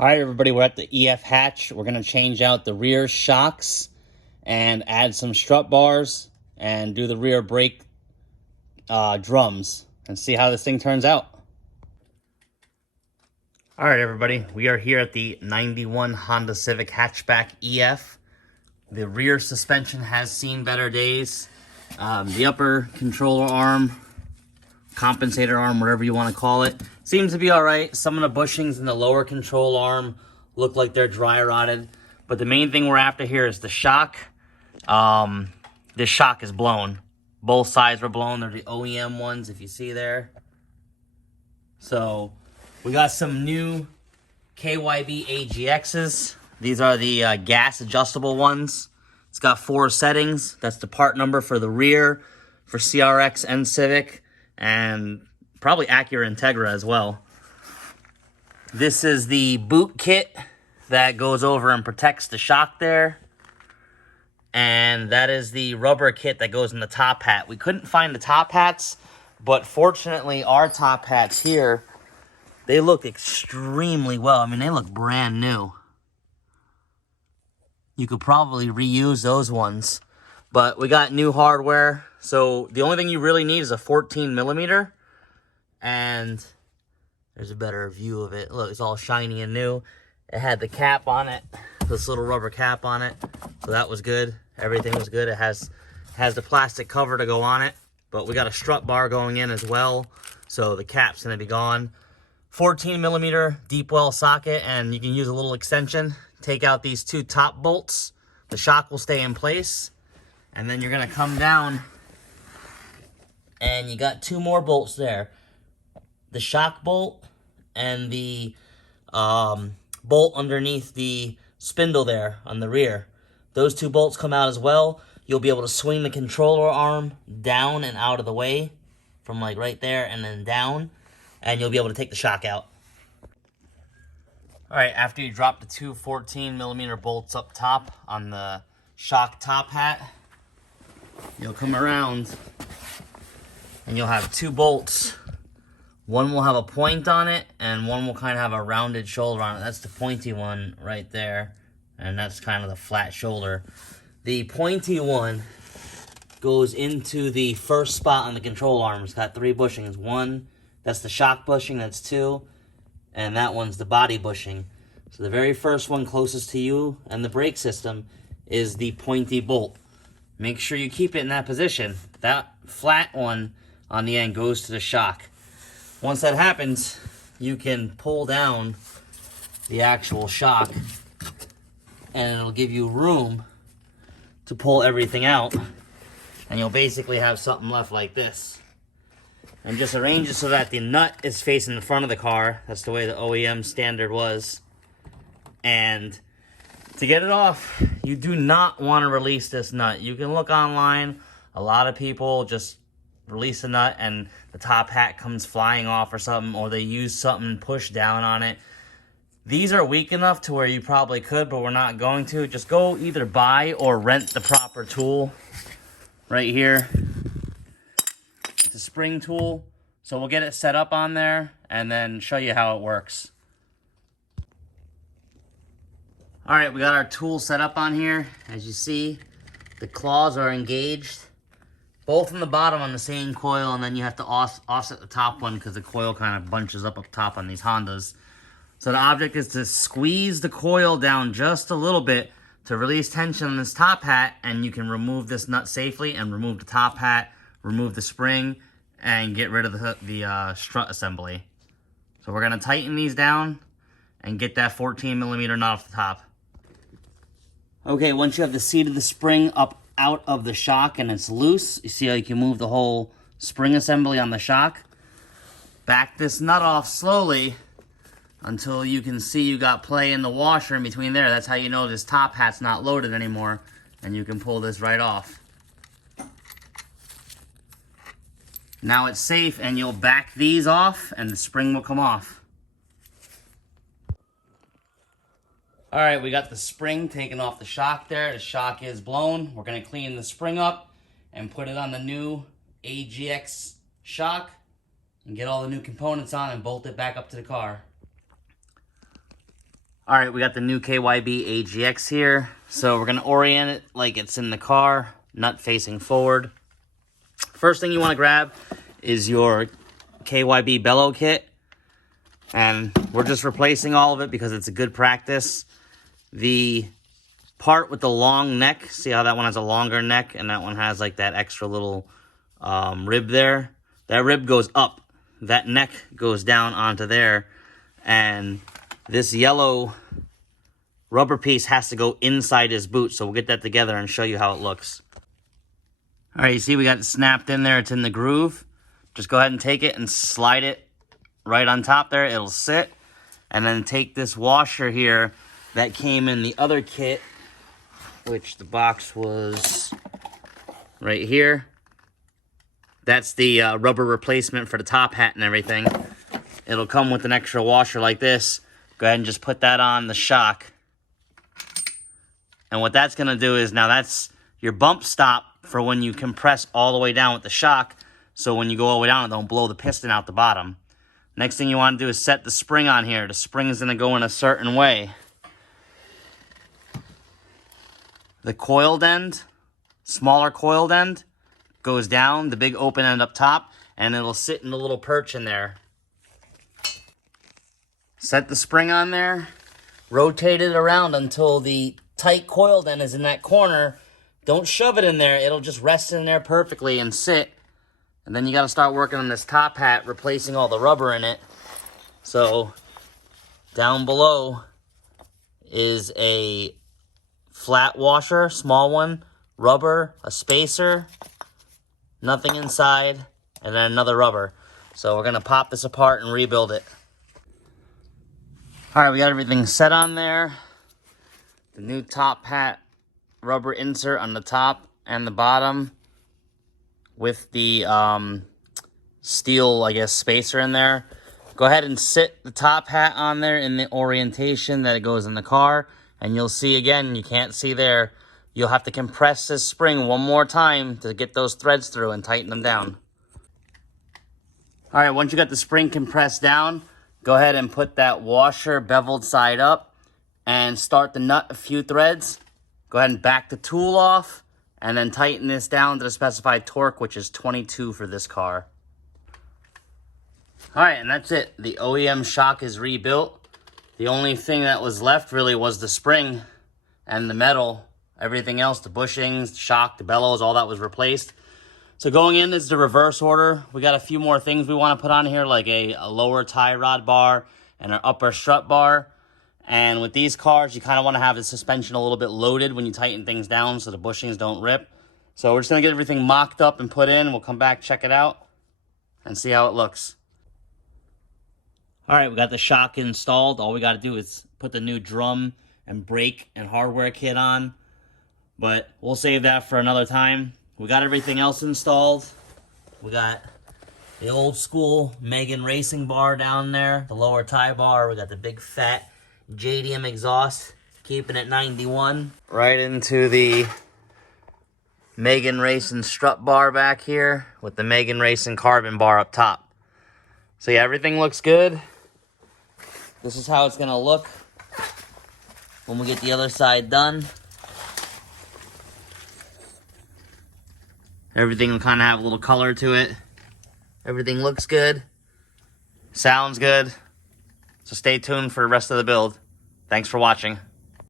All right, everybody, we're at the EF hatch. We're going to change out the rear shocks and add some strut bars and do the rear brake drums and see how this thing turns out. All right, everybody, we are here at the 91 Honda Civic Hatchback EF. The rear suspension has seen better days. The upper controller arm, compensator arm, whatever you want to call it, seems to be all right. Some of the bushings in the lower control arm look like they're dry rotted, but the main thing we're after here is the shock. This shock is blown. Both sides were blown. They're the OEM ones, if you see there. So we got some new KYB AGXs. These are the gas adjustable ones. It's got 4 settings. That's the part number for the rear, for CRX and Civic, and probably Acura Integra as well. This is the boot kit that goes over and protects the shock there. And that is the rubber kit that goes in the top hat. We couldn't find the top hats, but fortunately our top hats here, they look extremely well. I mean, they look brand new. You could probably reuse those ones, but we got new hardware. So the only thing you really need is a 14 millimeter, and there's a better view of it. Look, it's all shiny and new. It had the cap on it, this little rubber cap on it, so that was good. Everything was good. It has the plastic cover to go on it, but we got a strut bar going in as well, so the cap's gonna be gone. 14 millimeter deep well socket, and you can use a little extension. Take out these 2 top bolts. The shock will stay in place, and then you're gonna come down and you got 2 more bolts there. The shock bolt and the bolt underneath the spindle there on the rear. Those 2 bolts come out as well. You'll be able to swing the controller arm down and out of the way from like right there and then down, and you'll be able to take the shock out. All right, after you drop the 2 14 millimeter bolts up top on the shock top hat, you'll come around and you'll have 2 bolts. One will have a point on it, and one will kind of have a rounded shoulder on it. That's the pointy one right there, and that's kind of the flat shoulder. The pointy one goes into the first spot on the control arm. It's got 3 bushings. One, that's the shock bushing, that's 2, and that one's the body bushing. So the very first one closest to you and the brake system is the pointy bolt. Make sure you keep it in that position. That flat one on the end goes to the shock. Once that happens, you can pull down the actual shock, and it'll give you room to pull everything out, and you'll basically have something left like this. And just arrange it so that the nut is facing the front of the car. That's the way the OEM standard was. And to get it off, you do not want to release this nut. You can look online. A lot of people just release the nut and the top hat comes flying off or something, or they use something push down on it. These are weak enough to where you probably could, but we're not going to. Just go either buy or rent the proper tool right here. It's a spring tool, so we'll get it set up on there and then show you how it works. All right, we got our tool set up on here. As you see, the claws are engaged, both on the bottom on the same coil, and then you have to offset the top one because the coil kind of bunches up top on these Hondas. So the object is to squeeze the coil down just a little bit to release tension on this top hat, and you can remove this nut safely and remove the top hat, remove the spring, and get rid of the strut assembly. So we're gonna tighten these down and get that 14 millimeter nut off the top. Okay, once you have the seat of the spring up out of the shock and it's loose, you see how you can move the whole spring assembly on the shock. Back this nut off slowly until you can see you got play in the washer in between there. That's how you know this top hat's not loaded anymore, and you can pull this right off. Now it's safe, and you'll back these off and the spring will come off. All right, we got the spring taken off the shock there. The shock is blown. We're gonna clean the spring up and put it on the new AGX shock and get all the new components on and bolt it back up to the car. All right, we got the new KYB AGX here. So we're gonna orient it like it's in the car, nut facing forward. First thing you wanna grab is your KYB bellow kit. And we're just replacing all of it because it's a good practice. The part with the long neck, see how that one has a longer neck and that one has like that extra little rib there? That rib goes up. That neck goes down onto there. And this yellow rubber piece has to go inside his boot. So we'll get that together and show you how it looks. All right, you see we got it snapped in there. It's in the groove. Just go ahead and take it and slide it right on top there. It'll sit. And then take this washer here that came in the other kit, which the box was right here. That's the rubber replacement for the top hat and everything. It'll come with an extra washer like this. Go ahead and just put that on the shock. And what that's going to do is, now that's your bump stop for when you compress all the way down with the shock. So when you go all the way down, it don't blow the piston out the bottom. Next thing you want to do is set the spring on here. The spring is going to go in a certain way. The coiled end, smaller coiled end, goes down, the big open end up top, and it'll sit in the little perch in there. Set the spring on there, rotate it around until the tight coiled end is in that corner. Don't shove it in there, it'll just rest in there perfectly and sit. And then you got to start working on this top hat, replacing all the rubber in it. So down below is a flat washer, small one, rubber, a spacer, nothing inside, and then another rubber. So we're going to pop this apart and rebuild it. All right, we got everything set on there. The new top hat rubber insert on the top and the bottom with the steel, I guess, spacer in there. Go ahead and sit the top hat on there in the orientation that it goes in the car. And you'll see again, you can't see there, you'll have to compress this spring one more time to get those threads through and tighten them down. All right, once you got the spring compressed down, go ahead and put that washer beveled side up and start to nut a few threads. Go ahead and back the tool off and then tighten this down to the specified torque, which is 22 for this car. All right, and that's it. The OEM shock is rebuilt. The only thing that was left really was the spring and the metal. Everything else, the bushings, the shock, the bellows, all that was replaced. So going in is the reverse order. We got a few more things we want to put on here, like a lower tie rod bar and an upper strut bar. And with these cars, you kind of want to have the suspension a little bit loaded when you tighten things down so the bushings don't rip. So we're just going to get everything mocked up and put in. We'll come back, check it out, and see how it looks. All right, we got the shock installed. All we got to do is put the new drum and brake and hardware kit on. But we'll save that for another time. We got everything else installed. We got the old school Megan racing bar down there, the lower tie bar. We got the big fat JDM exhaust, keeping it 91. Right into the Megan Racing strut bar back here with the Megan Racing carbon bar up top. So yeah, everything looks good. This is how it's going to look when we get the other side done. Everything will kind of have a little color to it. Everything looks good. Sounds good. So stay tuned for the rest of the build. Thanks for watching.